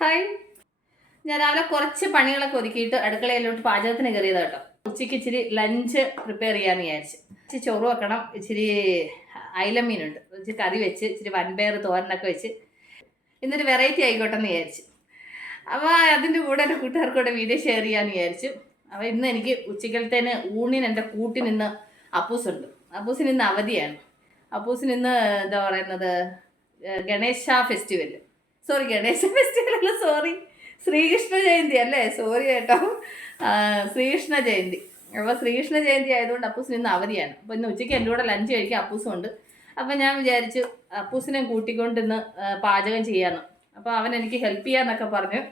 Hi. ഞാൻ രാവിലെ കുറച്ച് പണികളൊക്കെ ഒതുക്കിയിട്ട് അടുക്കളയിലോട്ട് പാചകത്തിന് കയറിയത് കേട്ടോ. ഉച്ചയ്ക്ക് ഇച്ചിരി ലഞ്ച് പ്രിപ്പയർ ചെയ്യാമെന്ന് വിചാരിച്ച്. ഇച്ചിരി ചോറ് വെക്കണം, ഇച്ചിരി അയിലമീനുണ്ട്, ഇച്ചിരി കറി വെച്ച്, ഇച്ചിരി വൻപയർ തോരനൊക്കെ വെച്ച് ഇന്നൊരു വെറൈറ്റി ആയിക്കോട്ടെ എന്ന് വിചാരിച്ചു. അപ്പോൾ അതിൻ്റെ കൂടെ എൻ്റെ കൂട്ടുകാർക്കൂടെ വീഡിയോ ഷെയർ ചെയ്യാമെന്ന് വിചാരിച്ചു. അപ്പോൾ ഇന്ന് എനിക്ക് ഉച്ചക്കലത്തേന് ഊണിന് എൻ്റെ കൂട്ടിന് ഇന്ന് അപ്പൂസുണ്ട്. അപ്പൂസിന് ഇന്ന് അവധിയാണ്. അപ്പൂസിന് ഇന്ന് എന്താ പറയുന്നത്, ഗണേശ ഫെസ്റ്റിവൽ. ഗണേശ ഫെസ്റ്റിവൽ അല്ല, ശ്രീകൃഷ്ണ ജയന്തി അല്ലേ, സോറി കേട്ടോ, ശ്രീകൃഷ്ണ ജയന്തി. അപ്പോൾ ശ്രീകൃഷ്ണ ജയന്തി ആയതുകൊണ്ട് അപ്പൂസിന് ഇന്ന് അവധിയാണ്. അപ്പോൾ ഇന്ന് ഉച്ചയ്ക്ക് എൻ്റെ കൂടെ ലഞ്ച് കഴിക്കാൻ അപ്പൂസും ഉണ്ട്. അപ്പോൾ ഞാൻ വിചാരിച്ചു അപ്പൂസിനെ കൂട്ടിക്കൊണ്ട് ഇന്ന് പാചകം ചെയ്യാമെന്ന്. അപ്പോൾ അവൻ എനിക്ക് ഹെൽപ്പ് ചെയ്യാന്നൊക്കെ പറഞ്ഞു.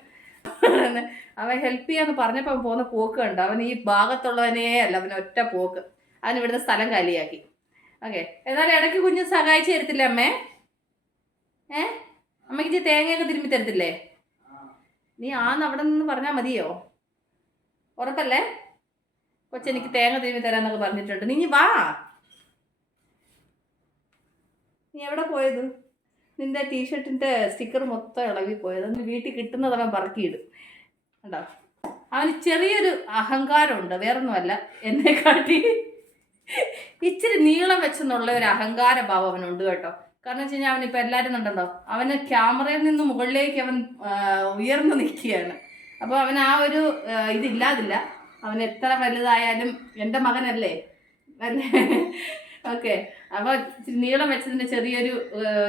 അവൻ ഹെൽപ്പ് ചെയ്യാന്ന് പറഞ്ഞപ്പോൾ അവൻ പോകുന്ന പോക്ക് കണ്ടു. അവൻ ഈ ഭാഗത്തുള്ളവനേ അല്ല, അവൻ ഒറ്റ പോക്ക്. അവൻ ഇവിടുത്തെ സ്ഥലം കാലിയാക്കി. ഓക്കെ, എന്നാലും ഇടയ്ക്ക് കുഞ്ഞ് സഹായിച്ചു തരത്തില്ലേ അമ്മേ? അമ്മയ്ക്ക് തേങ്ങയൊക്കെ തിരുമ്പി തരത്തില്ലേ? നീ അവിടെ നിന്ന് പറഞ്ഞാൽ മതിയോ? ഉറപ്പല്ലേ? കൊച്ചെനിക്ക് തേങ്ങ തിരുമ്പി തരാന്നൊക്കെ പറഞ്ഞിട്ടുണ്ട്. നീ വാ. നീ എവിടെ പോയത്? നിന്റെ ടീഷർട്ടിൻ്റെ സ്റ്റിക്കർ മൊത്തം ഇളകി പോയത്. നീ വീട്ടിൽ കിട്ടുന്നത് അവൻ പറക്കിയിടും കണ്ടോ. അവന് ചെറിയൊരു അഹങ്കാരമുണ്ട്, വേറൊന്നുമല്ല, എന്നെ കാട്ടി ഇച്ചിരി നീളം വെച്ചെന്നുള്ള ഒരു അഹങ്കാര ഭാവം അവനുണ്ട് കേട്ടോ. കാരണം വെച്ച് കഴിഞ്ഞാൽ അവനിപ്പോൾ എല്ലാവരും ഉണ്ടല്ലോ, അവന് ക്യാമറയിൽ നിന്ന് മുകളിലേക്ക് അവൻ ഉയർന്നു നിൽക്കുകയാണ്. അപ്പോൾ അവൻ ആ ഒരു ഇതില്ലാതില്ല. അവൻ എത്ര വലുതായാലും എൻ്റെ മകനല്ലേ അല്ലേ. ഓക്കെ, അപ്പോൾ നീളം വെച്ചതിൻ്റെ ചെറിയൊരു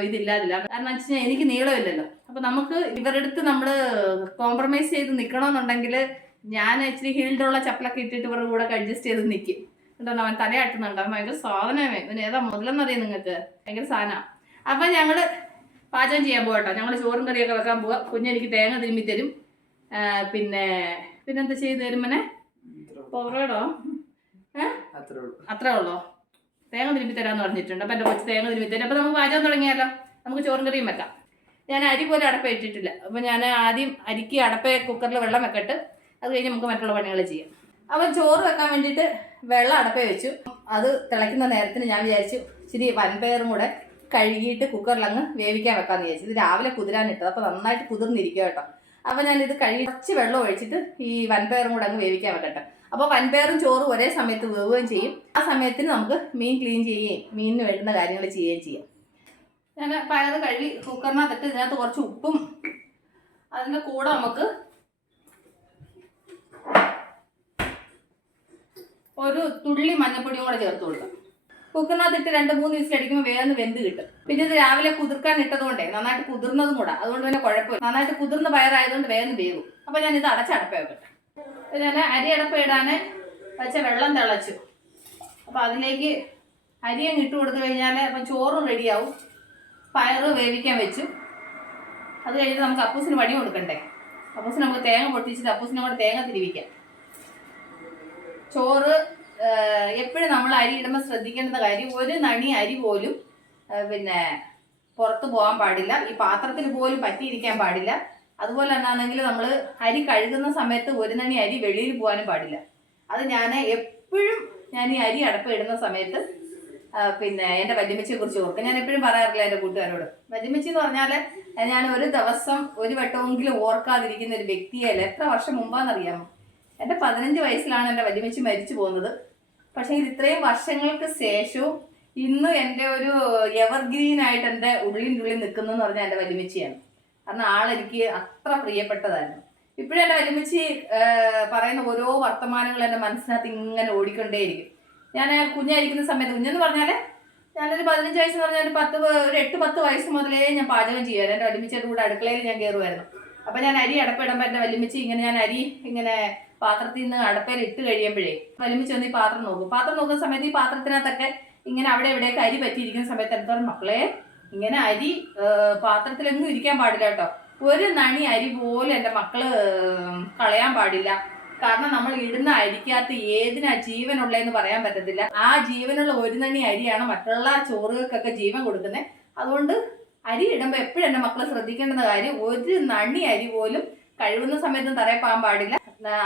ഇതില്ലാതില്ല. കാരണം വെച്ച് കഴിഞ്ഞാൽ എനിക്ക് നീളമില്ലല്ലോ. അപ്പോൾ നമുക്ക് ഇവരുടെ അടുത്ത് നമ്മൾ കോംപ്രമൈസ് ചെയ്ത് നിൽക്കണമെന്നുണ്ടെങ്കിൽ ഞാൻ ഇച്ചിരി ഹീൽഡുള്ള ചപ്പലൊക്കെ ഇട്ടിട്ട് ഇവരുടെ കൂടെ അഡ്ജസ്റ്റ് ചെയ്ത് നിൽക്കും. എന്നിട്ടാണ് അവൻ തലയാട്ടുന്നുണ്ട്. അവൻ ഭയങ്കര സാധനമേ. അവൻ ഏതാ മുതലെന്നറിയാം നിങ്ങൾക്ക്, ഭയങ്കര സാധനമാണ്. അപ്പം ഞങ്ങൾ പാചകം ചെയ്യാൻ പോകട്ടോ. ഞങ്ങൾ ചോറും കറിയൊക്കെ വെക്കാൻ പോവാം. കുഞ്ഞെനിക്ക് തേങ്ങ തിരുമ്മി തരും. പിന്നെന്താ ചെയ്ത് തരും മനെ? പൊറോടോ അത്രേ ഉള്ളോ? തേങ്ങ തിരുമ്പി തരാമെന്ന് പറഞ്ഞിട്ടുണ്ട്. അപ്പം എൻ്റെ കൊച്ചു തേങ്ങ തിരുമ്പി തരും. അപ്പോൾ നമുക്ക് പാചകം തുടങ്ങിയാലോ, നമുക്ക് ചോറും കറിയും വെക്കാം. ഞാൻ അരി പോലെ അടപ്പ ഇട്ടിട്ടില്ല. അപ്പോൾ ഞാൻ ആദ്യം അരിക്ക് കുക്കറിൽ വെള്ളം വെക്കട്ട്. അത് കഴിഞ്ഞ് നമുക്ക് മറ്റുള്ള പണികൾ ചെയ്യാം. അപ്പം ചോറ് വെക്കാൻ വേണ്ടിയിട്ട് വെള്ളം അടപ്പ വെച്ചു. അത് തിളയ്ക്കുന്ന നേരത്തിന് ഞാൻ വിചാരിച്ചു ഇച്ചിരി വൻപയറും കൂടെ കഴുകിയിട്ട് കുക്കറിൽ അങ്ങ് വേവിക്കാൻ വെക്കാമെന്ന് വിചാരിച്ചു. ഇത് രാവിലെ കുതിരാനിട്ടത്, അപ്പോൾ നന്നായിട്ട് കുതിർന്നിരിക്കുക കേട്ടോ. അപ്പോൾ ഞാനിത് കഴുകി കുറച്ച് വെള്ളം ഒഴിച്ചിട്ട് ഈ വൻപയറും കൂടെ അങ്ങ് വേവിക്കാൻ വെക്കട്ടെ. അപ്പോൾ വൻപയറും ചോറും ഒരേ സമയത്ത് വേവുകയും ചെയ്യും. ആ സമയത്തിന് നമുക്ക് മീൻ ക്ലീൻ ചെയ്യുകയും മീനിന് വേണ്ടുന്ന കാര്യങ്ങൾ ചെയ്യുകയും ചെയ്യാം. ഞാൻ പയർ കഴുകി കുക്കറിനകത്തിട്ട് ഇതിനകത്ത് കുറച്ച് ഉപ്പും അതിൻ്റെ കൂടെ നമുക്ക് ഒരു തുള്ളി മഞ്ഞൾപ്പൊടിയും കൂടെ ചേർത്ത് കൊടുക്കാം. കുക്കറിനകത്തിട്ട് 2-3 വിസിലടിക്കുമ്പോൾ വേഗം വെന്ത് കിട്ടും. പിന്നെ ഇത് രാവിലെ കുതിർക്കാൻ ഇട്ടതുകൊണ്ടേ നന്നായിട്ട് കുതിർന്നതും കൂടെ, അതുകൊണ്ട് പിന്നെ കുഴപ്പമില്ല. നന്നായിട്ട് കുതിർന്ന പയറായതുകൊണ്ട് വേഗം വേവും. അപ്പോൾ ഞാൻ ഇത് അടച്ചടപ്പ വെക്കട്ടെ. ഞാൻ അരി അടപ്പ ഇടാൻ വെച്ച വെള്ളം തിളച്ചു. അപ്പോൾ അതിലേക്ക് അരി അങ്ങ് ഇട്ട് കൊടുത്തു കഴിഞ്ഞാൽ അപ്പം ചോറും റെഡിയാവും. പയറ് വേവിക്കാൻ വെച്ചു. അത് കഴിഞ്ഞിട്ട് നമുക്ക് അപ്പൂസിന് വടി കൊടുക്കണ്ടേ. അപ്പൂസിന് നമുക്ക് തേങ്ങ പൊട്ടിച്ചിട്ട് അപ്പൂസിനെ കൂടെ തേങ്ങ തിരുവിക്കാം. ചോറ് എപ്പോഴും നമ്മൾ അരി ഇടുമ്പോൾ ശ്രദ്ധിക്കേണ്ട കാര്യം, ഒരു നണി അരി പോലും പിന്നെ പുറത്ത് പോകാൻ പാടില്ല. ഈ പാത്രത്തിൽ പോലും പറ്റിയിരിക്കാൻ പാടില്ല. അതുപോലെ തന്നെയാണെങ്കിൽ നമ്മൾ അരി കഴുകുന്ന സമയത്ത് ഒരു നണി അരി വെളിയിൽ പോകാനും പാടില്ല. അത് ഞാൻ എപ്പോഴും ഈ അരി അടപ്പ ഇടുന്ന സമയത്ത് പിന്നെ എൻ്റെ വല്യമ്മച്ചിയെ കുറിച്ച് ഓർക്കും. ഞാൻ എപ്പോഴും പറയാറില്ല എൻ്റെ കൂട്ടുകാരോട്. വല്യമ്മച്ചി എന്ന് പറഞ്ഞാൽ ഞാൻ ഒരു ദിവസം ഒരു വട്ടമെങ്കിലും ഓർക്കാതിരിക്കുന്ന ഒരു വ്യക്തിയല്ല. എത്ര വർഷം മുമ്പാണെന്നറിയാമോ? എൻ്റെ 15 വയസ്സിലാണ് എൻ്റെ വല്യമ്മച്ചി മരിച്ചു പോകുന്നത്. പക്ഷേ ഇത് ഇത്രയും വർഷങ്ങൾക്ക് ശേഷവും ഇന്ന് എൻ്റെ ഒരു എവർഗ്രീൻ ആയിട്ട് എൻ്റെ ഉള്ളിൽ നിൽക്കുന്നതെന്ന് പറഞ്ഞാൽ എൻ്റെ വല്യമ്മച്ചിയാണ്. കാരണം ആളെനിക്ക് അത്ര പ്രിയപ്പെട്ടതായിരുന്നു. ഇപ്പോഴും എൻ്റെ വല്യമ്മച്ചി പറയുന്ന ഓരോ വർത്തമാനങ്ങളും എൻ്റെ മനസ്സിനകത്ത് ഇങ്ങനെ ഓടിക്കൊണ്ടേയിരിക്കും. ഞാൻ കുഞ്ഞായിരിക്കുന്ന സമയത്ത്, കുഞ്ഞെന്ന് പറഞ്ഞാൽ ഞാനൊരു 15 വയസ്സെന്ന് പറഞ്ഞാൽ ഒരു 8-10 വയസ്സ് മുതലേ ഞാൻ പാചകം ചെയ്യുമായിരുന്നു. എൻ്റെ വല്യമ്മച്ചിയുടെ കൂടെ അടുക്കളയിൽ ഞാൻ കയറുമായിരുന്നു. അപ്പം ഞാൻ അരി അടപ്പിടുമ്പോൾ എൻ്റെ വല്യമ്മച്ചി ഇങ്ങനെ, ഞാൻ അരി ഇങ്ങനെ പാത്രത്തിൽ നിന്ന് അടപ്പയിൽ ഇട്ട് കഴിയുമ്പോഴേ വല്യമ്മച്ചി വന്ന് ഈ പാത്രം നോക്കും. പാത്രം നോക്കുന്ന സമയത്ത് ഈ പാത്രത്തിനകത്തൊക്കെ ഇങ്ങനെ അവിടെ ഇവിടെയൊക്കെ അരി പറ്റിയിരിക്കുന്ന സമയത്ത് എടുത്തോളം, മക്കളെ ഇങ്ങനെ അരി പാത്രത്തിലെങ്ങും ഇരിക്കാൻ പാടില്ല കേട്ടോ. ഒരു നണി അരി പോലും എൻ്റെ മക്കള് കളയാൻ പാടില്ല. കാരണം നമ്മൾ ഇടുന്ന അരിക്കകത്ത് ഏതിനാ ജീവനുള്ളതെന്ന് പറയാൻ പറ്റത്തില്ല. ആ ജീവനുള്ള ഒരു നണി അരിയാണ് മറ്റുള്ള ചോറുകൾക്കൊക്കെ ജീവൻ കൊടുക്കുന്നത്. അതുകൊണ്ട് അരി ഇടുമ്പോൾ എപ്പോഴും എൻ്റെ മക്കൾ ശ്രദ്ധിക്കേണ്ടുന്ന കാര്യം, ഒരു നണി അരി പോലും കഴുകുന്ന സമയത്തും തറയിൽ പോകാൻ പാടില്ല.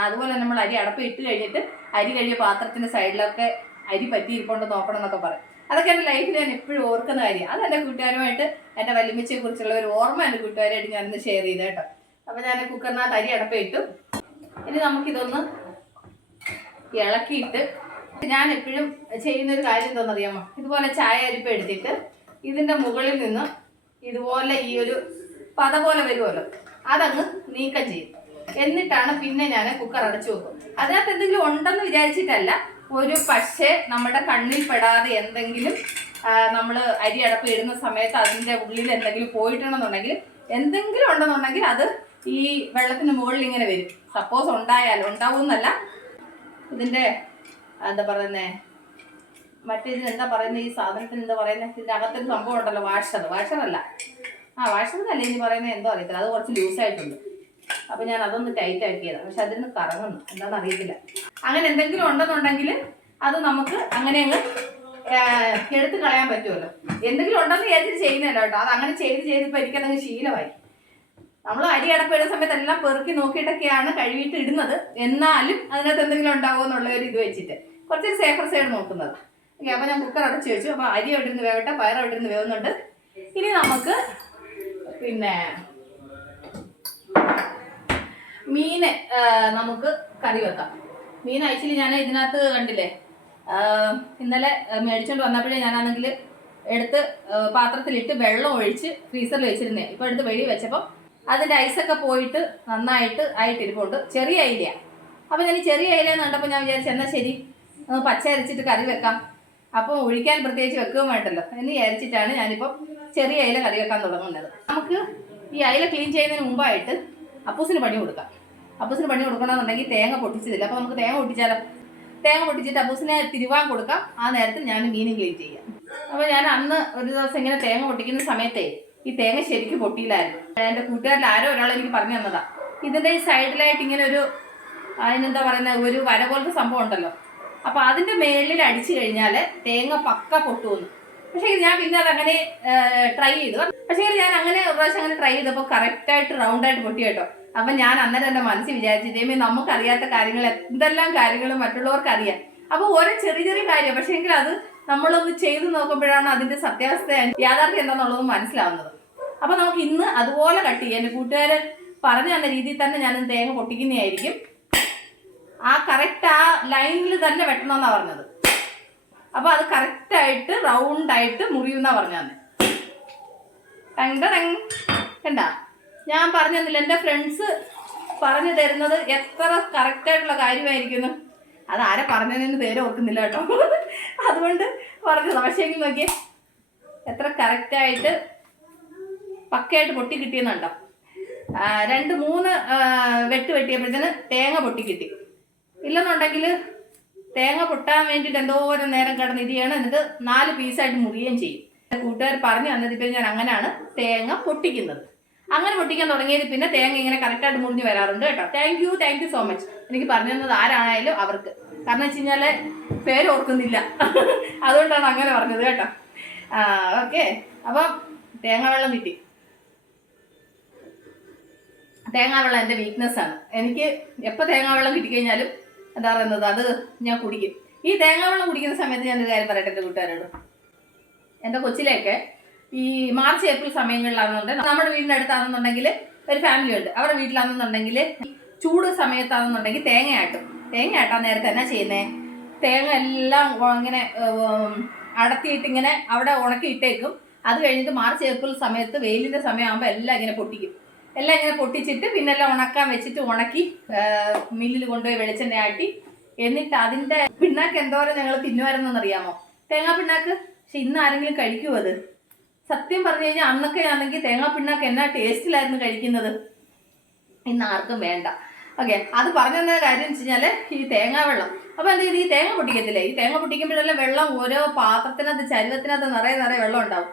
അതുപോലെ നമ്മൾ അരി അടപ്പ് ഇട്ട് കഴിഞ്ഞിട്ട് അരി കഴിയ പാത്രത്തിൻ്റെ സൈഡിലൊക്കെ അരി പറ്റിയിരിക്കൊണ്ട് നോക്കണം എന്നൊക്കെ പറയും. അതൊക്കെ എൻ്റെ ലൈഫിൽ ഞാൻ എപ്പോഴും ഓർക്കുന്ന കാര്യം. അത് എൻ്റെ കൂട്ടുകാരുമായിട്ട് എൻ്റെ വല്യമ്മച്ചിയെ കുറിച്ചുള്ള ഒരു ഓർമ്മ എൻ്റെ കൂട്ടുകാരായിട്ട് ഞാനിന്ന് ഷെയർ ചെയ്ത കേട്ടോ. അപ്പം ഞാൻ കുക്കറിനകത്ത് അരി അടപ്പിട്ടു. ഇനി നമുക്കിതൊന്ന് ഇളക്കിയിട്ട്, ഞാൻ എപ്പോഴും ചെയ്യുന്നൊരു കാര്യം എന്താണെന്നറിയാമോ, ഇതുപോലെ ചായ അരിപ്പ എടുത്തിട്ട് ഇതിൻ്റെ മുകളിൽ നിന്ന് ഇതുപോലെ ഈ ഒരു പത പോലെ വരുമല്ലോ, അതങ്ങ് നീക്കം ചെയ്യും. എന്നിട്ടാണ് പിന്നെ ഞാൻ കുക്കർ അടച്ചു വെക്കും. അതിനകത്ത് എന്തെങ്കിലും ഉണ്ടെന്ന് വിചാരിച്ചിട്ടല്ല, ഒരു പക്ഷേ നമ്മുടെ കണ്ണിൽ പെടാതെ എന്തെങ്കിലും നമ്മൾ അരി അടപ്പ് ഇടുന്ന സമയത്ത് അതിൻ്റെ ഉള്ളിൽ എന്തെങ്കിലും പോയിട്ടുണ്ടെന്നുണ്ടെങ്കിൽ, എന്തെങ്കിലും ഉണ്ടെന്നുണ്ടെങ്കിൽ അത് ഈ വെള്ളത്തിന് മുകളിൽ ഇങ്ങനെ വരും. സപ്പോസ് ഉണ്ടായാലും, ഉണ്ടാവുമെന്നല്ല, ഇതിൻ്റെ എന്താ പറയുന്നത്, മറ്റേതിന് എന്താ പറയുന്നത്, ഈ സാധനത്തിന് എന്താ പറയുന്നത്, ഇതിൻ്റെ അകത്തൊരു സംഭവം ഉണ്ടല്ലോ, വാഷറല്ല, വാഷറല്ല ഇനി പറയുന്നത് എന്തോ അറിയത്തില്ല, അത് കുറച്ച് ലൂസായിട്ടുണ്ട്. അപ്പം ഞാൻ അതൊന്ന് ടൈറ്റ് ആക്കിയതാണ്. പക്ഷെ അതിന് കറങ്ങുന്നു, എന്താണെന്ന് അറിയത്തില്ല. അങ്ങനെ എന്തെങ്കിലും ഉണ്ടെന്നുണ്ടെങ്കിൽ അത് നമുക്ക് അങ്ങനെ അങ്ങ് എടുത്ത് കളയാൻ പറ്റുമല്ലോ. എന്തെങ്കിലും ഉണ്ടെന്ന് വിചാരിച്ചിട്ട് ചെയ്യുന്നതല്ല കേട്ടോ, അത് അങ്ങനെ ചെയ്ത് ഇപ്പം എനിക്കതങ്ങ് ശീലമായി. നമ്മൾ അരി അടപ്പിടുന്ന സമയത്ത് എല്ലാം പെറുക്കി നോക്കിയിട്ടൊക്കെയാണ് കഴുകിയിട്ട് ഇടുന്നത്. എന്നാലും അതിനകത്ത് എന്തെങ്കിലും ഉണ്ടാവുമോ എന്നുള്ള ഒരു ഇത് വെച്ചിട്ട് കുറച്ച് സേഫർ സൈഡ് നോക്കുന്നത്. ഓക്കെ, അപ്പോൾ ഞാൻ കുക്കർ അടച്ച് വെച്ചു. അപ്പോൾ അരി എവിടെയിരുന്ന് വേവട്ടെ, പയർ എവിടെയിരുന്ന് വേവുന്നുണ്ട്. ഇനി നമുക്ക് പിന്നെ മീന് നമുക്ക് കറി വെക്കാം. മീൻ ആക്ച്വലി ഞാൻ ഇതിനകത്ത് കണ്ടില്ലേ, ഇന്നലെ മേടിച്ചോണ്ട് വന്നപ്പോഴേ ഞാനാണെങ്കിൽ എടുത്ത് പാത്രത്തിലിട്ട് വെള്ളം ഒഴിച്ച് ഫ്രീസറിൽ വെച്ചിരുന്നേ. ഇപ്പോൾ എടുത്ത് വെളി വെച്ചപ്പോൾ അതിൻ്റെ ഐസൊക്കെ പോയിട്ട് നന്നായിട്ട് ആയിട്ടിരിപ്പുണ്ട്. ചെറിയ അയിലയാണ്. അപ്പോൾ ഞാൻ ഈ ചെറിയ അയിലെന്ന് കണ്ടപ്പോൾ ഞാൻ വിചാരിച്ചു എന്നാൽ ശരി പച്ച അരച്ചിട്ട് കറി വെക്കാം. അപ്പോൾ ഒഴിക്കാൻ പ്രത്യേകിച്ച് വെക്കുകയും വേണ്ടല്ലോ എന്ന് വിചാരിച്ചിട്ടാണ് ഞാനിപ്പോൾ ചെറിയ അയില കറി വെക്കാൻ തുടങ്ങുന്നത്. നമുക്ക് ഈ അയില ക്ലീൻ ചെയ്യുന്നതിന് മുമ്പായിട്ട് അപ്പൂസിന് പണി കൊടുക്കാം. അപ്പൂസിന് പണി കൊടുക്കണമെന്നുണ്ടെങ്കിൽ തേങ്ങ പൊട്ടിച്ചതില്ല. അപ്പോൾ നമുക്ക് തേങ്ങ പൊട്ടിച്ചാലോ? തേങ്ങ പൊട്ടിച്ചിട്ട് അപ്പൂസിനെ തിരുവാൻ കൊടുക്കാം. ആ നേരത്തിൽ ഞാൻ മീനും ക്ലീൻ ചെയ്യാം. അപ്പോൾ ഞാൻ അന്ന് ഒരു ദിവസം ഇങ്ങനെ തേങ്ങ പൊട്ടിക്കുന്ന സമയത്തേ ഈ തേങ്ങ ശരിക്കും പൊട്ടിയില്ലായിരുന്നു. എൻ്റെ കൂട്ടുകാരിൽ ആരോ ഒരാൾ എനിക്ക് പറഞ്ഞു തന്നതാ. ഇതിൻ്റെ ഈ സൈഡിലായിട്ട് ഇങ്ങനെ ഒരു അതിനെന്താ പറയുന്നത്, ഒരു വര പോലത്തെ സംഭവം ഉണ്ടല്ലോ. അപ്പോൾ അതിൻ്റെ മേളിൽ അടിച്ചു കഴിഞ്ഞാൽ തേങ്ങ പക്ക പൊട്ടുമെന്ന്. പക്ഷേ ഞാൻ പിന്നെ അതങ്ങനെ ട്രൈ ചെയ്തു. പക്ഷേ ഞാൻ അങ്ങനെ ഒരു പ്രാവശ്യം അങ്ങനെ ട്രൈ ചെയ്തപ്പോൾ കറക്റ്റായിട്ട് റൗണ്ടായിട്ട് പൊട്ടി കേട്ടോ. അപ്പം ഞാൻ അന്നേരം എൻ്റെ മനസ്സിൽ വിചാരിച്ചു, ഇതേമേ നമുക്കറിയാത്ത കാര്യങ്ങൾ എന്തെല്ലാം കാര്യങ്ങൾ മറ്റുള്ളവർക്ക് അറിയാം. അപ്പോൾ ഓരോ ചെറിയ ചെറിയ കാര്യം, പക്ഷേ എങ്കിൽ അത് നമ്മളൊന്ന് ചെയ്ത് നോക്കുമ്പോഴാണ് അതിൻ്റെ സത്യാവസ്ഥ യാഥാർത്ഥ്യം എന്താണെന്നുള്ളത് മനസ്സിലാവുന്നത്. അപ്പോൾ നമുക്ക് ഇന്ന് അതുപോലെ കട്ട് ചെയ്യാം. എൻ്റെ കൂട്ടുകാർ പറഞ്ഞു തന്ന രീതിയിൽ തന്നെ ഞാൻ തേങ്ങ പൊട്ടിക്കുന്നതായിരിക്കും. ആ കറക്റ്റ് ആ ലൈനിൽ തന്നെ വെട്ടണമെന്നാണ് പറഞ്ഞത്. അപ്പോൾ അത് കറക്റ്റായിട്ട് റൗണ്ടായിട്ട് മുറിയുമെന്നാണ് പറഞ്ഞു തന്നെ. കണ്ട, ഞാൻ പറഞ്ഞു തന്നില്ല, എൻ്റെ ഫ്രണ്ട്സ് പറഞ്ഞു തരുന്നത് എത്ര കറക്റ്റായിട്ടുള്ള കാര്യമായിരിക്കുന്നു. അതാരെ പറഞ്ഞതിന് പേര് ഓർക്കുന്നില്ല കേട്ടോ, അതുകൊണ്ട് പറഞ്ഞത്. പക്ഷേ എങ്കിൽ നോക്കിയേ എത്ര കറക്റ്റായിട്ട് പക്കയായിട്ട് പൊട്ടി കിട്ടിയെന്നുണ്ടോ. 2-3 വെട്ട് വെട്ടിയപ്പോഴത്തേന് തേങ്ങ പൊട്ടി കിട്ടി. ഇല്ലെന്നുണ്ടെങ്കിൽ തേങ്ങ പൊട്ടാൻ വേണ്ടിയിട്ട് എന്തോരം നേരം കിടന്ന് ഇത് ചെയ്യണം, എന്നിട്ട് 4 പീസായിട്ട് മുറിയുകയും ചെയ്യും. കൂട്ടുകാർ പറഞ്ഞു തന്നതിപ്പോൾ ഞാൻ അങ്ങനെയാണ് തേങ്ങ പൊട്ടിക്കുന്നത്. അങ്ങനെ പൊട്ടിക്കാൻ തുടങ്ങിയത് പിന്നെ തേങ്ങ ഇങ്ങനെ കറക്റ്റായിട്ട് മുറിഞ്ഞ് വരാറുണ്ട് കേട്ടോ. Thank you so much. എനിക്ക് പറഞ്ഞു തന്നത് ആരാണായാലും അവർക്ക്. കാരണം വെച്ച് കഴിഞ്ഞാൽ പേര് ഓർക്കുന്നില്ല, അതുകൊണ്ടാണ് അങ്ങനെ പറഞ്ഞത് കേട്ടോ. ഓക്കെ, അപ്പം തേങ്ങാവെള്ളം കിട്ടി. തേങ്ങാവെള്ളം എൻ്റെ വീക്ക്നെസ്സാണ്. എനിക്ക് എപ്പോൾ തേങ്ങാവെള്ളം കിട്ടിക്കഴിഞ്ഞാലും എന്താ പറയുന്നത്, അത് ഞാൻ കുടിക്കും. ഈ തേങ്ങാവെള്ളം കുടിക്കുന്ന സമയത്ത് ഞാനൊരു കാര്യം പറയട്ടെ എൻ്റെ കൂട്ടുകാരോട്. എൻ്റെ കൊച്ചിലേക്ക് ഈ മാർച്ച് ഏപ്രിൽ സമയങ്ങളിലാണെന്നുണ്ടെങ്കിൽ നമ്മുടെ വീടിൻ്റെ അടുത്താണെന്നുണ്ടെങ്കിൽ ഒരു ഫാമിലി ഉണ്ട്, അവരുടെ വീട്ടിലാണെന്നുണ്ടെങ്കിൽ ചൂട് സമയത്താണെന്നുണ്ടെങ്കിൽ തേങ്ങയാട്ടാൻ നേരത്തെ എന്നാ ചെയ്യുന്നത്, തേങ്ങ എല്ലാം ഇങ്ങനെ അടത്തിയിട്ട് ഇങ്ങനെ അവിടെ ഉണക്കിയിട്ടേക്കും. അത് കഴിഞ്ഞിട്ട് മാർച്ച് ഏപ്രിൽ സമയത്ത് വെയിലിൻ്റെ സമയമാകുമ്പോൾ എല്ലാം ഇങ്ങനെ പൊട്ടിക്കും. എല്ലാം ഇങ്ങനെ പൊട്ടിച്ചിട്ട് പിന്നെല്ലാം ഉണക്കാൻ വെച്ചിട്ട് ഉണക്കി മില്ലിൽ കൊണ്ടുപോയി വെളിച്ചെണ്ണ ആട്ടി, എന്നിട്ട് അതിൻ്റെ പിണ്ണാക്ക് എന്തോരം ഞങ്ങൾ തിന്നുമായിരുന്നെന്നറിയാമോ, തേങ്ങാ പിണ്ണാക്ക്. പക്ഷെ ഇന്ന് ആരെങ്കിലും കഴിക്കുമോ അത്? സത്യം പറഞ്ഞു കഴിഞ്ഞാൽ അന്നൊക്കെ ആണെങ്കിൽ തേങ്ങാ പിണ്ണാക്ക് എന്നാ ടേസ്റ്റിലായിരുന്നു കഴിക്കുന്നത്. ഇന്ന് ആർക്കും വേണ്ട. ഓക്കെ, അത് പറഞ്ഞു തന്ന കാര്യം വെച്ച് കഴിഞ്ഞാൽ ഈ തേങ്ങാവെള്ളം. അപ്പോൾ എന്ത് ചെയ്ത് ഈ തേങ്ങ പൊട്ടിക്കത്തില്ലേ, ഈ തേങ്ങ പൊട്ടിക്കുമ്പോഴെല്ലാം വെള്ളം ഓരോ പാത്രത്തിനകത്ത് ചരുവത്തിനകത്ത് നിറയെ വെള്ളം ഉണ്ടാവും.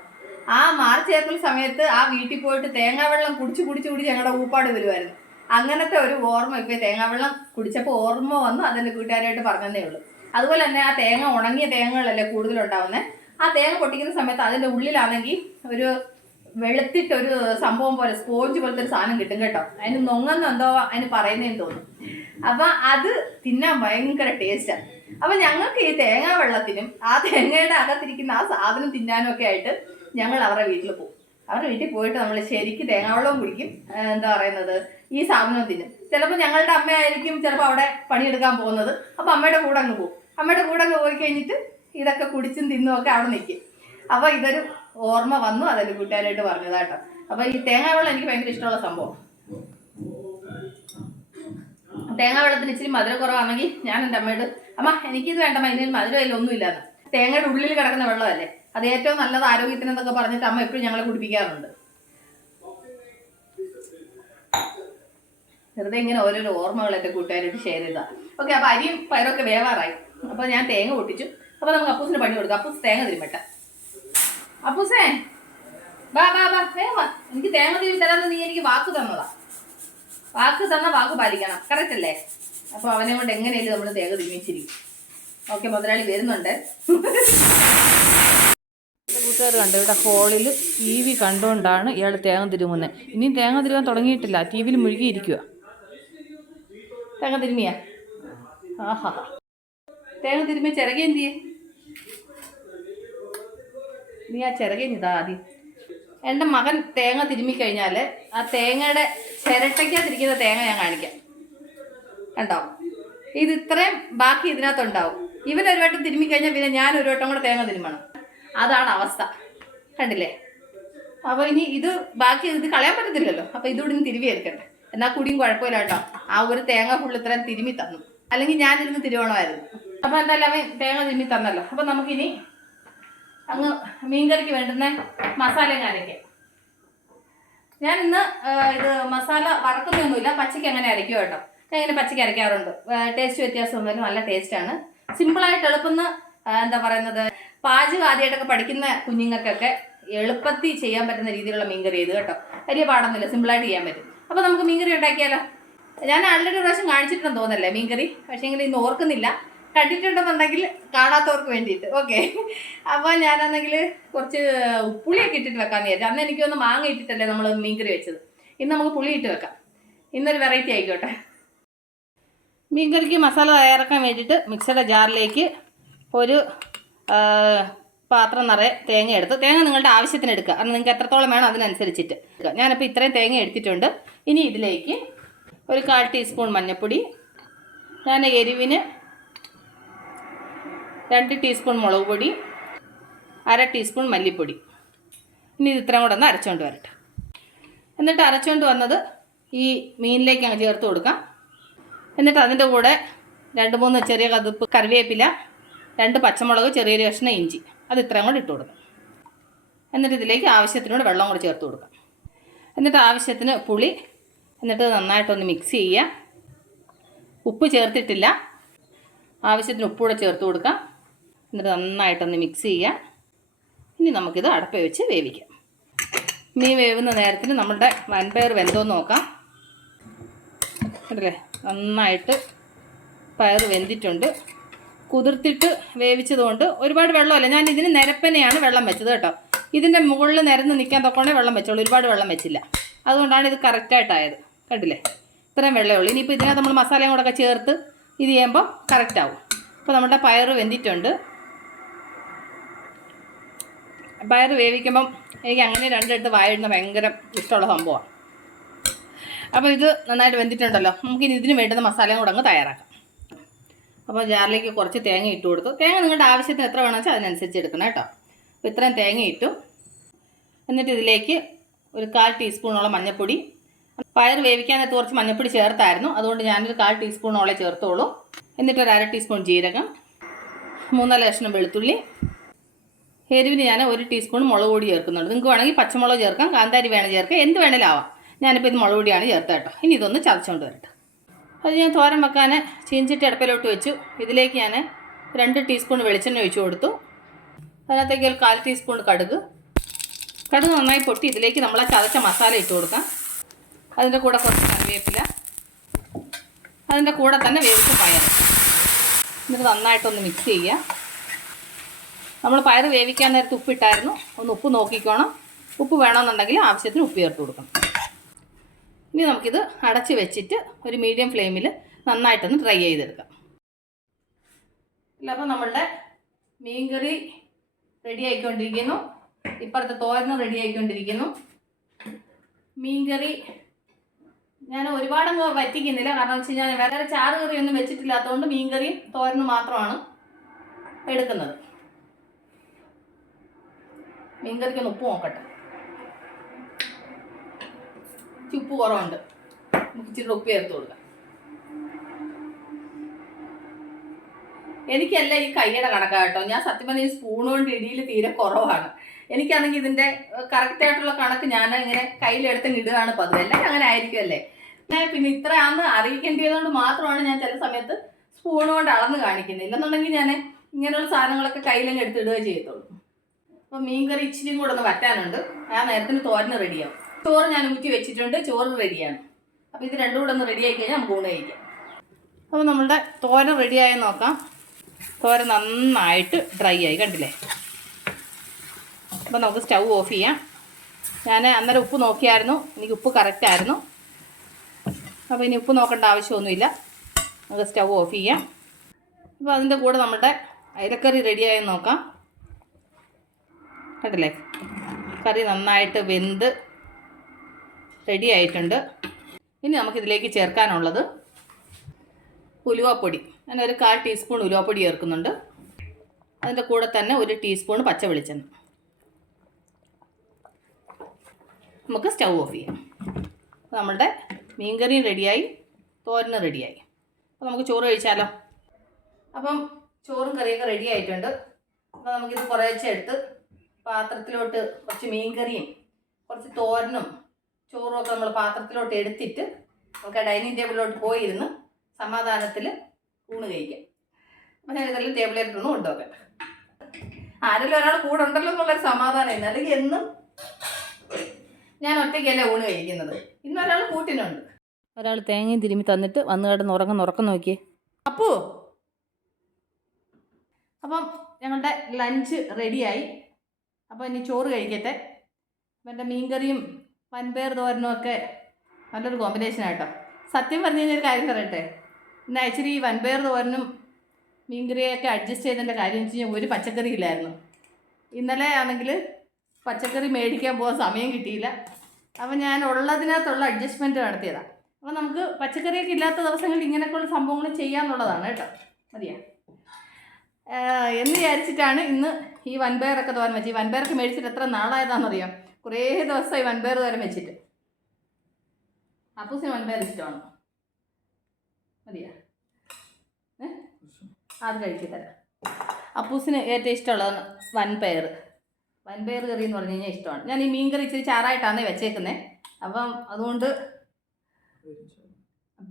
ആ മാർച്ച് ഏപ്രിൽ സമയത്ത് ആ വീട്ടിൽ പോയിട്ട് തേങ്ങാവെള്ളം കുടിച്ച് ഞങ്ങളുടെ ഊപ്പാട് വരുമായിരുന്നു. അങ്ങനത്തെ ഒരു ഓർമ്മ ഇപ്പോൾ തേങ്ങാവെള്ളം കുടിച്ചപ്പോൾ ഓർമ്മ വന്നു. അതെൻ്റെ കൂട്ടുകാരായിട്ട് പറഞ്ഞതേ ഉള്ളൂ. അതുപോലെ തന്നെ ആ തേങ്ങ ഉണങ്ങിയ തേങ്ങകളല്ലേ കൂടുതലുണ്ടാവുന്നത്. ആ തേങ്ങ പൊട്ടിക്കുന്ന സമയത്ത് അതിൻ്റെ ഉള്ളിലാണെങ്കിൽ ഒരു വെളുത്തിട്ടൊരു സംഭവം പോലെ സ്പോഞ്ച് പോലത്തെ ഒരു സാധനം കിട്ടും കേട്ടോ. അതിന് നൊങ്ങെന്ന് എന്തോ അതിന് പറയുന്നതെന്ന് തോന്നുന്നു. അപ്പം അത് തിന്നാൻ ഭയങ്കര ടേസ്റ്റാണ്. അപ്പം ഞങ്ങൾക്ക് ഈ തേങ്ങാ വെള്ളത്തിനും ആ തേങ്ങയുടെ അകത്തിരിക്കുന്ന ആ സാധനം തിന്നാനും ഒക്കെ ആയിട്ട് ഞങ്ങൾ അവരുടെ വീട്ടിൽ പോകും. അവരുടെ വീട്ടിൽ പോയിട്ട് നമ്മൾ ശരിക്കും തേങ്ങാവെള്ളവും കുടിക്കും, എന്താ പറയുന്നത്, ഈ സാധനവും തിന്നും. ചിലപ്പോൾ ഞങ്ങളുടെ അമ്മയായിരിക്കും ചിലപ്പോൾ അവിടെ പണിയെടുക്കാൻ പോകുന്നത്. അപ്പോൾ അമ്മയുടെ കൂടെ അങ്ങ് പോകും. അമ്മയുടെ കൂടെ അങ്ങ് പോയി കഴിഞ്ഞിട്ട് ഇതൊക്കെ കുടിച്ചും തിന്നും ഒക്കെ അവിടെ നിൽക്കും. അപ്പോൾ ഇതൊരു ഓർമ്മ വന്നു, അതൊരു കൂട്ടുകാരായിട്ട് പറഞ്ഞതാട്ടോ. അപ്പോൾ ഈ തേങ്ങാവെള്ളം എനിക്ക് ഭയങ്കര ഇഷ്ടമുള്ള സംഭവം. തേങ്ങാവെള്ളത്തിന് ഇച്ചിരി മധുരം കുറവാണെങ്കിൽ ഞാൻ എൻ്റെ അമ്മയോട്, അമ്മ എനിക്കിത് വേണ്ട, ഇതിന് മധുരം ഒന്നുമില്ലാന്ന്. തേങ്ങയുടെ ഉള്ളിൽ കിടക്കുന്ന വെള്ളമല്ലേ, അത് ഏറ്റവും നല്ലത് ആരോഗ്യത്തിനെന്നൊക്കെ പറഞ്ഞിട്ട് അമ്മ എപ്പോഴും ഞങ്ങളെ കുടിപ്പിക്കാറുണ്ട്. വെറുതെ ഇങ്ങനെ ഓരോരോ ഓർമ്മകൾ എൻ്റെ കൂട്ടുകാരായിട്ട് ഷെയർ ചെയ്താൽ. ഓക്കെ, അപ്പോൾ അരിയും പയറൊക്കെ വേവാറായി. അപ്പോൾ ഞാൻ തേങ്ങ പൊട്ടിച്ചു. അപ്പോൾ നമുക്ക് അപ്പൂസിന് പണി കൊടുക്കാം. അപ്പൂസ് തേങ്ങ തിരുമ്മട്ട. അപ്പൂസേ വാ വാ വാ വേഗം വാ. എനിക്ക് തേങ്ങ തിരുമ്മി തരാമെന്ന് നീ എനിക്ക് വാക്ക് തന്നതാ. വാക്ക് തന്ന വാക്ക് പാലിക്കണം, കറക്റ്റ് അല്ലേ? അപ്പോൾ അവനെ കൊണ്ട് എങ്ങനെയാലും നമ്മൾ തേങ്ങ തിരുമിച്ചിരിക്കും. ഓക്കെ, മുതലാളി വരുന്നുണ്ട്. കൂട്ടുകാർ കണ്ടു, ഇവിടെ ഹോളിൽ TV കണ്ടുകൊണ്ടാണ് ഇയാൾ തേങ്ങ തിരുമുന്നത്. ഇനിയും തേങ്ങ തിരുവാൻ തുടങ്ങിയിട്ടില്ല, TV മുഴുകിയിരിക്കുക. തേങ്ങ തിരുമിയാ? ആഹാ, തേങ്ങ തിരുമ്മി ചിറകെ എന്ത് ചെയ്യേ? നീ ആ ചിറകേഞ്ഞിതാ ആദ്യം. എൻ്റെ മകൻ തേങ്ങ തിരുമ്മിക്കഴിഞ്ഞാൽ ആ തേങ്ങയുടെ ചിരട്ടയ്ക്കകത്തിരിക്കുന്ന തേങ്ങ ഞാൻ കാണിക്കാം. കണ്ടോ, ഇത് ഇത്രയും ബാക്കി ഇതിനകത്തുണ്ടാവും. ഇവനൊരു വട്ടം തിരുമ്മിക്കഴിഞ്ഞാൽ പിന്നെ ഞാൻ ഒരു വട്ടം കൂടെ തേങ്ങ തിരുമ്മണം. അതാണ് അവസ്ഥ, കണ്ടില്ലേ? അപ്പോൾ ഇനി ഇത് ബാക്കി ഇത് കളയാൻ പറ്റത്തില്ലല്ലോ. അപ്പോൾ ഇതുകൂടി ഇന്ന് തിരുവി എടുക്കട്ടെ. എന്നാൽ കൂടിയും കുഴപ്പമില്ല കേട്ടോ. ആ ഒരു തേങ്ങ ഫുള്ള് ഇത്രയും തിരുമ്മി തന്നു, അല്ലെങ്കിൽ ഞാനിരുന്ന് തിരുവണമായിരുന്നു. അപ്പോൾ എന്തായാലും അവൻ തേങ്ങ തിരുമ്മി തന്നല്ലോ. അപ്പോൾ നമുക്കിനി അങ്ങ് മീൻകറിക്ക് വേണ്ടുന്ന മസാലയും അരയ്ക്കാം. ഞാൻ ഇന്ന് ഇത് മസാല വറക്കുന്നൊന്നുമില്ല, പച്ചയ്ക്ക് അങ്ങനെ അരയ്ക്കും കേട്ടോ. ഞാൻ ഇങ്ങനെ പച്ചയ്ക്ക് അരയ്ക്കാറുണ്ട്. ടേസ്റ്റ് വ്യത്യാസമൊന്നുമില്ല, നല്ല ടേസ്റ്റാണ്. സിമ്പിളായിട്ട് എളുപ്പം, എന്താ പറയുന്നത്, പാചകം ആദ്യമായിട്ടൊക്കെ പഠിക്കുന്ന കുഞ്ഞുങ്ങൾക്കൊക്കെ എളുപ്പത്തിൽ ചെയ്യാൻ പറ്റുന്ന രീതിയിലുള്ള മീൻകറി ഇത് കേട്ടോ. വലിയ പാടൊന്നുമില്ല, സിമ്പിളായിട്ട് ചെയ്യാൻ പറ്റും. അപ്പോൾ നമുക്ക് മീൻകറി ഉണ്ടാക്കിയാലോ? ഞാൻ ആൾറെഡി ഒരു പ്രാവശ്യം കാണിച്ചിട്ടുണ്ടെന്ന് തോന്നല്ലേ മീൻകറി, പക്ഷേ എങ്കിൽ ഇന്ന് ഓർക്കുന്നില്ല. കണ്ടിട്ടുണ്ടെന്നുണ്ടെങ്കിൽ കാണാത്തവർക്ക് വേണ്ടിയിട്ട്. ഓക്കെ, അപ്പോൾ ഞാനാണെങ്കിൽ കുറച്ച് പുളിയൊക്കെ ഇട്ടിട്ട് വെക്കാമെന്ന് വിചാരിച്ചു. അന്ന് എനിക്കൊന്ന് മാങ്ങ ഇട്ടിട്ടല്ലേ നമ്മൾ മീൻകറി വെച്ചത്. ഇന്ന് നമുക്ക് പുളി ഇട്ട് വെക്കാം. ഇന്നൊരു വെറൈറ്റി ആയിക്കോട്ടെ. മീൻകറിക്ക് മസാല തയ്യാറാക്കാൻ വേണ്ടിയിട്ട് മിക്സിയുടെ ജാറിലേക്ക് ഒരു പാത്രം നിറയെ തേങ്ങ എടുത്ത്, തേങ്ങ നിങ്ങളുടെ ആവശ്യത്തിന് എടുക്കുക. കാരണം നിങ്ങൾക്ക് എത്രത്തോളം വേണം അതിനനുസരിച്ചിട്ട്. ഞാനിപ്പോൾ ഇത്രയും തേങ്ങ എടുത്തിട്ടുണ്ട്. ഇനി ഇതിലേക്ക് ഒരു 1/4 ടീസ്പൂൺ മഞ്ഞൾപ്പൊടി, ഞാൻ എരിവിന് 2 ടീസ്പൂൺ മുളക് പൊടി, 1/2 ടീസ്പൂൺ മല്ലിപ്പൊടി. ഇനി ഇത് ഇത്രയും കൂടെ ഒന്ന് അരച്ചുകൊണ്ട് വരട്ടെ. എന്നിട്ട് അരച്ചുകൊണ്ട് വന്നത് ഈ മീനിലേക്ക് അങ്ങ് ചേർത്ത് കൊടുക്കാം. എന്നിട്ട് അതിൻ്റെ കൂടെ 2-3 ചെറിയ കതുപ്പ് കറിവേപ്പില, 2 പച്ചമുളക്, ചെറിയൊരു കഷ്ണം ഇഞ്ചി, അത് ഇത്രയും കൂടെ ഇട്ട് കൊടുക്കാം. എന്നിട്ട് ഇതിലേക്ക് ആവശ്യത്തിനോട് വെള്ളം കൂടെ ചേർത്ത് കൊടുക്കാം. എന്നിട്ട് ആവശ്യത്തിന് പുളി, എന്നിട്ട് നന്നായിട്ടൊന്ന് മിക്സ് ചെയ്യുക. ഉപ്പ് ചേർത്തിട്ടില്ല, ആവശ്യത്തിന് ഉപ്പ് കൂടെ ചേർത്ത് കൊടുക്കാം. എന്നിട്ട് നന്നായിട്ടൊന്ന് മിക്സ് ചെയ്യുക. ഇനി നമുക്കിത് അടപ്പ വെച്ച് വേവിക്കാം. മീൻ വേവുന്ന നേരത്തിന് നമ്മളുടെ വൻപയർ വെന്തോന്ന് നോക്കാം. കണ്ടില്ലേ, നന്നായിട്ട് പയർ വെന്തിട്ടുണ്ട്. കുതിർത്തിട്ട് വേവിച്ചതുകൊണ്ട് ഒരുപാട് വെള്ളമല്ല. ഞാൻ ഇതിന് നിരപ്പനെയാണ് വെള്ളം വെച്ചത് കേട്ടോ. ഇതിൻ്റെ മുകളിൽ നിരന്ന് നിൽക്കാൻ തൊക്കണേ വെള്ളം വെച്ചോളൂ, ഒരുപാട് വെള്ളം വെച്ചില്ല. അതുകൊണ്ടാണ് ഇത് കറക്റ്റായിട്ടായത്. കണ്ടില്ലേ, ഇത്രയും വെള്ളമേ ഉള്ളൂ. ഇനിയിപ്പോൾ ഇതിനകത്ത് നമ്മൾ മസാലയും കൂടെ ഒക്കെ ചേർത്ത് ഇത് ചെയ്യുമ്പോൾ കറക്റ്റാവും. അപ്പോൾ നമ്മുടെ പയർ വെന്തിട്ടുണ്ട്. പയർ വേവിക്കുമ്പം എനിക്ക് അങ്ങനെ രണ്ടിടത്ത് വായിടുന്ന ഭയങ്കര ഇഷ്ടമുള്ള സംഭവമാണ്. അപ്പോൾ ഇത് നന്നായിട്ട് വെന്തിട്ടുണ്ടല്ലോ. നമുക്കിനി ഇതിന് വേണ്ടുന്ന മസാലയും കൂടെ അങ്ങ് തയ്യാറാക്കാം. അപ്പോൾ ജാറിലേക്ക് കുറച്ച് തേങ്ങ ഇട്ട് കൊടുത്തു. തേങ്ങ നിങ്ങളുടെ ആവശ്യത്തിന് എത്ര വേണമെന്ന് വെച്ചാൽ അതിനനുസരിച്ച് എടുക്കണം കേട്ടോ. അപ്പോൾ ഇത്രയും തേങ്ങ ഇട്ടു. എന്നിട്ട് ഇതിലേക്ക് ഒരു 1/4 ടീസ്പൂണോളം മഞ്ഞൾപ്പൊടി. പയർ വേവിക്കാനകത്ത് കുറച്ച് മഞ്ഞൾപ്പൊടി ചേർത്തായിരുന്നു, അതുകൊണ്ട് ഞാനൊരു 1/4 ടീസ്പൂണോളം ചേർത്തോളൂ. എന്നിട്ട് ഒരു 1/2 ടീസ്പൂൺ ജീരകം, 3-4 കഷ്ണം വെളുത്തുള്ളി. എരിവിന് ഞാൻ 1 ടീസ്പൂൺ മുളക് പൊടി ചേർക്കുന്നുണ്ട്. നിങ്ങൾക്ക് വേണമെങ്കിൽ പച്ചമുളക് ചേർക്കാം, കാന്താരി വേണം ചേർക്കാം, എന്ത് വേണേലും ആവാം. ഞാനിപ്പോൾ ഇത് മുളക് പൊടിയാണ് ചേർത്തത് കേട്ടോ. ഇനി ഇതൊന്ന് ചതച്ചുകൊണ്ട് വരട്ടെ. അത് ഞാൻ തോരൻ വെക്കാൻ ചീഞ്ചട്ടി അടുപ്പിലോട്ട് വെച്ചു. ഇതിലേക്ക് ഞാൻ 2 ടീസ്പൂൺ വെളിച്ചെണ്ണ ഒഴിച്ചു കൊടുത്തു. അതിനകത്തേക്ക് ഒരു 1/4 ടീസ്പൂൺ കടുക്. കടുക് നന്നായി പൊട്ടി ഇതിലേക്ക് നമ്മൾ ചതച്ച മസാല ഇട്ട് കൊടുക്കാം. അതിൻ്റെ കൂടെ കുറച്ച് കറിവേപ്പില, അതിൻ്റെ കൂടെ തന്നെ വേവിച്ച പയർ. എന്നിട്ട് നന്നായിട്ടൊന്ന് മിക്സ് ചെയ്യുക. നമ്മൾ പയർ വേവിക്കാൻ നേരത്ത് ഉപ്പിട്ടായിരുന്നു, ഒന്ന് ഉപ്പ് നോക്കിക്കോണം. ഉപ്പ് വേണമെന്നുണ്ടെങ്കിൽ ആവശ്യത്തിന് ഉപ്പ് ചേർത്ത് കൊടുക്കണം. ഇനി നമുക്കിത് അടച്ച് വെച്ചിട്ട് ഒരു മീഡിയം ഫ്ലെയിമിൽ നന്നായിട്ടൊന്ന് ഫ്രൈ ചെയ്തെടുക്കാം. ഇല്ല, അപ്പോൾ നമ്മളുടെ മീൻകറി റെഡി ആയിക്കൊണ്ടിരിക്കുന്നു. ഇപ്പുറത്തെ തോരനും റെഡി ആയിക്കൊണ്ടിരിക്കുന്നു. മീൻകറി ഞാൻ ഒരുപാടങ്ങ് വറ്റിക്കുന്നില്ല, കാരണം വെച്ച് കഴിഞ്ഞാൽ വേറെ ചാറ് കറിയൊന്നും വെച്ചിട്ടില്ലാത്തതുകൊണ്ട് മീൻകറിയും തോരനും മാത്രമാണ് എടുക്കുന്നത്. മീൻകറിക്കൊന്ന് ഉപ്പ് നോക്കട്ടെ, ഉപ്പ് കുറവുണ്ട്, നമുക്ക് ഇച്ചിരി ഉപ്പ് ചേർത്ത് കൊടുക്കാം. എനിക്കല്ല ഈ കൈയുടെ കണക്കാണ് കേട്ടോ. ഞാൻ സത്യം പറഞ്ഞ ഈ സ്പൂൺ കൊണ്ട് ഇടിയിൽ തീരെ കുറവാണ്. എനിക്കാണെങ്കിൽ ഇതിൻ്റെ കറക്റ്റായിട്ടുള്ള കണക്ക് ഞാൻ ഇങ്ങനെ കയ്യിലെടുത്ത് ഇടുകയാണ് പതിവ്. എല്ലാം അങ്ങനെ ആയിരിക്കും അല്ലേ. പിന്നെ ഇത്രയാണെന്ന് അറിയിക്കേണ്ടതുകൊണ്ട് മാത്രമാണ് ഞാൻ ചില സമയത്ത് സ്പൂൺ കൊണ്ട് അളന്ന് കാണിക്കുന്നത്. ഇല്ലെന്നുണ്ടെങ്കിൽ ഞാൻ ഇങ്ങനെയുള്ള സാധനങ്ങളൊക്കെ കയ്യിലങ്ങ് എടുത്തിടുകയേ ചെയ്യത്തുള്ളൂ. അപ്പോൾ മീൻകറി ഇച്ചിരിയും കൂടെ ഒന്ന് വറ്റാനുണ്ട്. ആ നേരത്തിന് തോരന് റെഡിയാവും. ചോറ് ഞാൻ ഊറ്റി വെച്ചിട്ടുണ്ട്, ചോറ് റെഡിയാണ്. അപ്പോൾ ഇത് രണ്ടും കൂടെ ഒന്ന് റെഡിയായി കഴിഞ്ഞാൽ നമുക്ക് ഊണ് കഴിക്കാം. അപ്പോൾ നമ്മളുടെ തോരൻ റെഡിയായി നോക്കാം. തോരൻ നന്നായിട്ട് ഡ്രൈ ആയി, കണ്ടില്ലേ. അപ്പോൾ നമുക്ക് സ്റ്റൗ ഓഫ് ചെയ്യാം. ഞാൻ അന്നേരം ഉപ്പ് നോക്കിയായിരുന്നു, എനിക്ക് ഉപ്പ് കറക്റ്റായിരുന്നു. അപ്പോൾ ഇനി ഉപ്പ് നോക്കേണ്ട ആവശ്യമൊന്നുമില്ല, നമുക്ക് സ്റ്റൗ ഓഫ് ചെയ്യാം. അപ്പോൾ അതിൻ്റെ കൂടെ നമ്മുടെ അയലക്കറി റെഡിയായി നോക്കാം. കണ്ടില്ലേ, കറി നന്നായിട്ട് വെന്ത് റെഡി ആയിട്ടുണ്ട്. ഇനി നമുക്കിതിലേക്ക് ചേർക്കാനുള്ളത് ഉലുവാപ്പൊടി. ഞാനൊരു 1/4 ടീസ്പൂൺ ഉലുവാപ്പൊടി ചേർക്കുന്നുണ്ട്. അതിൻ്റെ കൂടെ തന്നെ 1 ടീസ്പൂൺ പച്ച വെളിച്ചെണ്ണ. നമുക്ക് സ്റ്റൗ ഓഫ് ചെയ്യാം. നമ്മളുടെ മീൻകറിയും റെഡിയായി, തോരനും റെഡിയായി. അപ്പോൾ നമുക്ക് ചോറ് കഴിച്ചാലോ. അപ്പം ചോറും കറിയൊക്കെ റെഡി ആയിട്ടുണ്ട്. അപ്പോൾ നമുക്കിത് കുറേശ്ശെ എടുത്ത് പാത്രത്തിലോട്ട് കുറച്ച് മീൻകറിയും കുറച്ച് തോരനും ചോറും ഒക്കെ നമ്മൾ പാത്രത്തിലോട്ട് എടുത്തിട്ട് നമുക്ക് ഡൈനിങ് ടേബിളിലോട്ട് പോയിരുന്ന് സമാധാനത്തിൽ ഊണ് കഴിക്കാം. അപ്പോൾ ഞാൻ ഇതെല്ലാം ടേബിളിലോട്ടൊന്ന് കൊണ്ടുപോകാം. ആരെങ്കിലും ഒരാൾ കൂടെ ഉണ്ടല്ലോ എന്നുള്ളൊരു സമാധാനം ഇന്ന്. അല്ലെങ്കിൽ എന്നും ഞാൻ ഒറ്റയ്ക്കല്ലേ ഊണ് കഴിക്കുന്നത്. ഇന്നൊരാൾ കൂട്ടിനുണ്ട്. ഒരാൾ തേങ്ങയും തിരുമ്മി തന്നിട്ട് വന്ന് കിടന്ന് ഉറക്കം നോക്കിയേ. അപ്പം ഞങ്ങളുടെ ലഞ്ച് റെഡിയായി. അപ്പോൾ ഇനി ചോറ് കഴിക്കട്ടെ. എൻ്റെ മീൻകറിയും വൻപയർ തോരനും ഒക്കെ നല്ലൊരു കോമ്പിനേഷനായിട്ടോ. സത്യം പറഞ്ഞു കഴിഞ്ഞാൽ ഒരു കാര്യം പറയട്ടെ, ഇന്ന് ആക്ച്വലി ഈ വൻപയർ തോരനും മീൻകറിയൊക്കെ അഡ്ജസ്റ്റ് ചെയ്തതിൻ്റെ കാര്യം വെച്ച് കഴിഞ്ഞാൽ ഒരു പച്ചക്കറി ഇല്ലായിരുന്നു. ഇന്നലെ ആണെങ്കിൽ പച്ചക്കറി മേടിക്കാൻ പോകാൻ സമയം കിട്ടിയില്ല. അപ്പോൾ ഞാൻ ഉള്ളതിനകത്തുള്ള അഡ്ജസ്റ്റ്മെൻറ്റ് നടത്തിയതാണ്. അപ്പോൾ നമുക്ക് പച്ചക്കറിയൊക്കെ ഇല്ലാത്ത ദിവസങ്ങളിൽ ഇങ്ങനെയൊക്കെയുള്ള സംഭവങ്ങൾ ചെയ്യാമെന്നുള്ളതാണ് കേട്ടോ. മതിയാ എന്ന് വിചാരിച്ചിട്ടാണ് ഇന്ന് ഈ വൻപയറൊക്കെ തോരൻ വെച്ച്. ഈ വൻപയറൊക്കെ മേടിച്ചിട്ട് എത്ര നാളായതാണെന്നറിയാം. കുറേ ദിവസമായി വൻപയർ തോരൻ വെച്ചിട്ട്. അപ്പൂസിന് വൻപയർ ഇഷ്ടമാണ്. മതിയാ അത് കഴിക്കത്തരാം. അപ്പൂസിന് ഏറ്റവും ഇഷ്ടമുള്ളതാണ് വൻപയർ കറി എന്ന് പറഞ്ഞു കഴിഞ്ഞാൽ ഇഷ്ടമാണ്. ഞാൻ ഈ മീൻ കറി ഇച്ചിരി ചാറായിട്ടാണ് വെച്ചേക്കുന്നത്. അപ്പം അതുകൊണ്ട്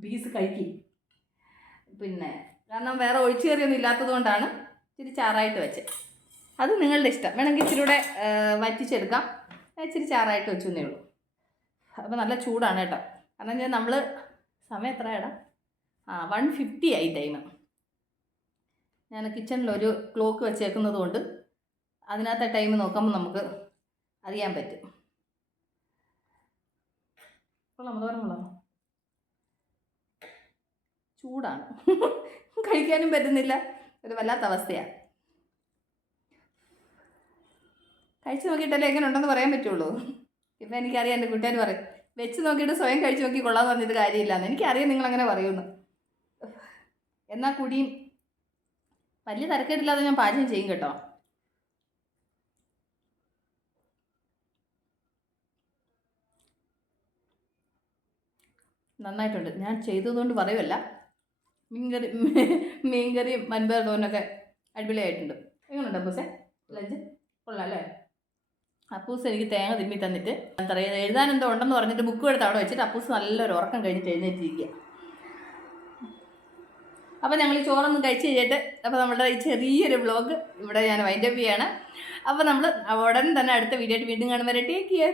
പീസ് കഴിക്കും. പിന്നെ കാരണം വേറെ ഒഴിച്ചു കറിയൊന്നും ഇല്ലാത്തത് കൊണ്ടാണ് ഇച്ചിരി ചാറായിട്ട് വെച്ചത്. അത് നിങ്ങളുടെ ഇഷ്ടം. വേണമെങ്കിൽ ഇച്ചിരി കൂടെ വറ്റിച്ചെടുക്കാം. ഇച്ചിരി ചാറായിട്ട് വെച്ചെന്നേ ഉള്ളൂ. അപ്പോൾ നല്ല ചൂടാണ് കേട്ടോ. കാരണം ഞാൻ നമ്മൾ സമയം എത്രയാടാ? 1:50 ആയി ടൈം. ഞാൻ കിച്ചണിലൊരു ക്ലോക്ക് വെച്ചേക്കുന്നത് കൊണ്ട് അതിനകത്തെ ടൈം നോക്കുമ്പോൾ നമുക്ക് അറിയാൻ പറ്റും. കൊള്ളാം. ചൂടാണ്, കഴിക്കാനും പറ്റുന്നില്ല. ഒരു വല്ലാത്ത അവസ്ഥയാണ്. കഴിച്ച് നോക്കിയിട്ടല്ലേ എങ്ങനെ ഉണ്ടെന്ന് പറയാൻ പറ്റുള്ളൂ. ഇപ്പം എനിക്കറിയാം, എൻ്റെ കൂട്ടുകാർ പറയും വെച്ച് നോക്കിയിട്ട് സ്വയം കഴിച്ച് നോക്കി കൊള്ളാമെന്ന് പറഞ്ഞിട്ട് കാര്യമില്ലാന്ന്. എനിക്കറിയാം നിങ്ങളങ്ങനെ പറയുമെന്ന്. എന്നാൽ കൂടിയും വലിയ തിരക്കേടില്ലാതെ ഞാൻ പാചകം ചെയ്യും കേട്ടോ. നന്നായിട്ടുണ്ട്. ഞാൻ ചെയ്തതുകൊണ്ട് പറയുമല്ല. മീൻകറിയും വൻപയർ തോരനൊക്കെ അടിപൊളിയായിട്ടുണ്ട്. എങ്ങനെയുണ്ട് അപ്പൂസേ ലഞ്ച്? കൊള്ളാം അല്ലേ? അപ്പൂസ് എനിക്ക് തേങ്ങ തിരുമ്മി തന്നിട്ട് എന്താ പറയുക, എഴുതാനെന്തോ ഉണ്ടെന്ന് പറഞ്ഞിട്ട് ബുക്ക് എടുത്ത് അവിടെ വെച്ചിട്ട് അപ്പൂസ് നല്ലൊരു ഉറക്കം കഴിഞ്ഞിട്ട് എഴുന്നേറ്റിരിക്കുക. അപ്പോൾ ഞങ്ങൾ ഈ ചോറൊന്നും കഴിച്ച് കഴിഞ്ഞിട്ട് അപ്പോൾ നമ്മുടെ ഈ ചെറിയൊരു വ്ളോഗ് ഇവിടെ ഞാൻ വൈൻഡപ്പ് ചെയ്യാണ്. അപ്പോൾ നമ്മൾ ഉടൻ തന്നെ അടുത്ത വീഡിയോ ആയിട്ട് വീണ്ടും കാണുമ്പോൾ ടേക്ക് കെയർ.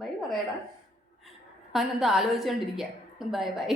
ബൈ പറയടാ. അവനെന്തോ ആലോചിച്ചുകൊണ്ടിരിക്കുക. ബൈ.